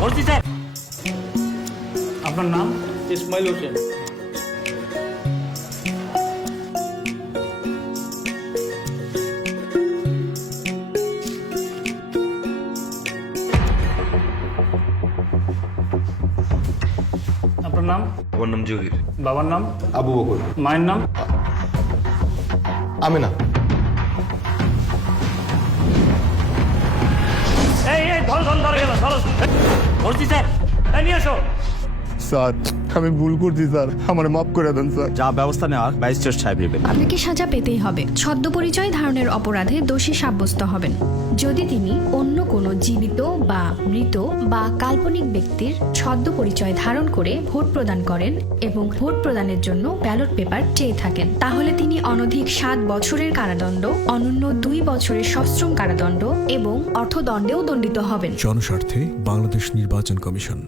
ধরছি স্যার। আপনার নাম? ইসমাইল হোসেন। আপনার নাম? আমার নাম জহির। বাবার নাম? আবু বকর। মায়ের নাম? আমিনা। এই ধরে গেল, ধরো। ধরছি স্যার, এই নিয়ে এসো। স্যার আমি ভুল করছি স্যার, আমার মাফ করে দেন স্যার। যা ব্যবস্থা নেওয়ার ম্যাজিস্ট্রেট সাহেব নেবেন। আপনাকে সাজা পেতেই হবে। ছদ্ম পরিচয় ধারণের অপরাধে দোষী সাব্যস্ত হবেন যদি তিনি অন্য কোনো জীবিত বা মৃত বা কাল্পনিক ব্যক্তির ছদ্ম পরিচয় ধারণ করে ভোট প্রদান করেন এবং ভোট প্রদানের জন্য ব্যালট পেপার চেয়ে থাকেন, তাহলে তিনি অনধিক 7 বছরের কারাদণ্ড, অনন্য 2 বছরের সশ্রম কারাদণ্ড এবং অর্থদণ্ডেও দণ্ডিত হবেন। জনস্বার্থে বাংলাদেশ নির্বাচন কমিশন।